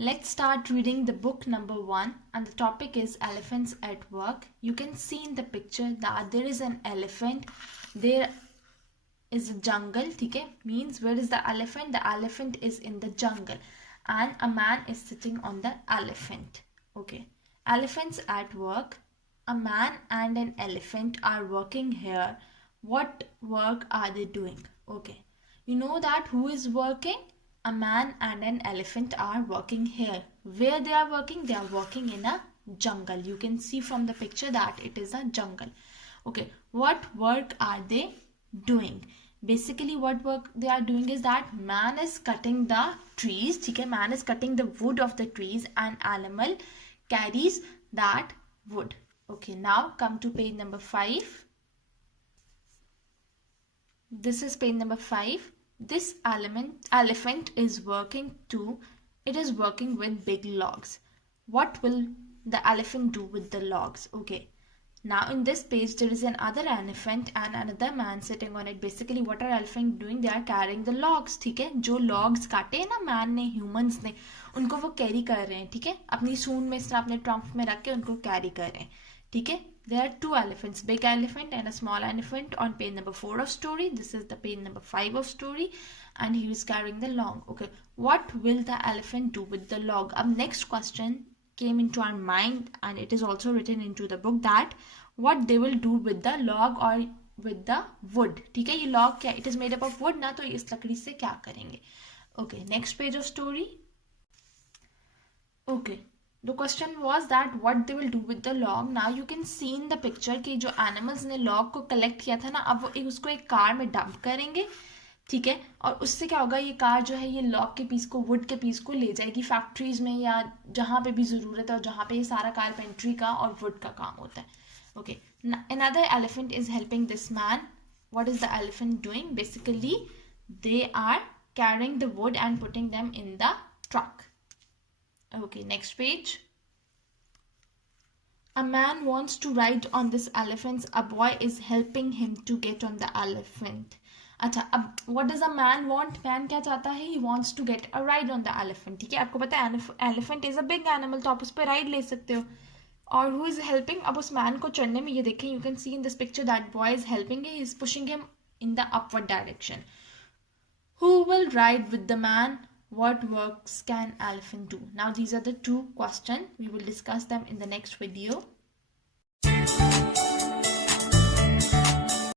Let's start reading the book number 1, and the topic is elephants at work. You can see in the picture that there is an elephant. There is a jungle, okay? Means where is the elephant? The elephant is in the jungle and a man is sitting on the elephant. Okay. Elephants at work. A man and an elephant are working here. What work are they doing? Okay. You know that who is working? A man and an elephant are working here. Where they are working? They are working in a jungle. You can see from the picture that it is a jungle. Okay, what work are they doing? Basically what work they are doing is that man is cutting the trees. Okay, man is cutting the wood of the trees and animal carries that wood. Okay, now come to page number 5. This is page number 5. This elephant is working too. It is working with big logs. What will the elephant do with the logs? Okay. Now in this page there is another elephant and another man sitting on it. Basically what are elephant doing? They are carrying the logs. ठीक है, जो logs काटे ना man ने, humans ने, उनको वो carry कर रहे हैं. ठीक है, अपनी सूंड में इस तरह अपने trunk में रख के उनको carry कर रहे हैं. ठीक है, there are two elephants, big elephant and a small elephant on page number 4 of story. This is the page number 5 of story and he is carrying the log. Okay, what will the elephant do with the log? Next question came into our mind and it is also written into the book that what they will do with the log or with the wood. ठीक है, ये log क्या, it is made up of wood ना, तो इस लकड़ी से क्या करेंगे? Okay, next page of story. Okay, the question was that what they will do with the log. Now you can see in the picture कि जो animals ने log को collect किया था ना, अब वो उसको एक कार में dump करेंगे. ठीक है, और उससे क्या होगा, ये कार जो है ये लॉग के पीस को, वुड के पीस को ले जाएगी फैक्ट्रीज में या जहाँ पे भी ज़रूरत है और जहाँ पे ये सारा कारपेंट्री का और वुड का काम होता है. Okay, another elephant is helping this man. What is the elephant doing? Basically they are carrying the wood and putting them in the truck. Okay, next page. A man wants to ride on this elephant. A boy is helping him to get on the elephant. अच्छा, अब what does a man want? Man क्या चाहता है? He wants to get a ride on the elephant. ठीक है, आपको पता है elephant is a big animal, तो आप उस पर ride ले सकते हो. और who is helping? अब उस man को चढ़ने में, ये देखें, you can see in this picture that boy is helping him. He is pushing him in the upward direction. Who will ride with the man? What works can elephant do? Now these are the two questions. We will discuss them in the next video.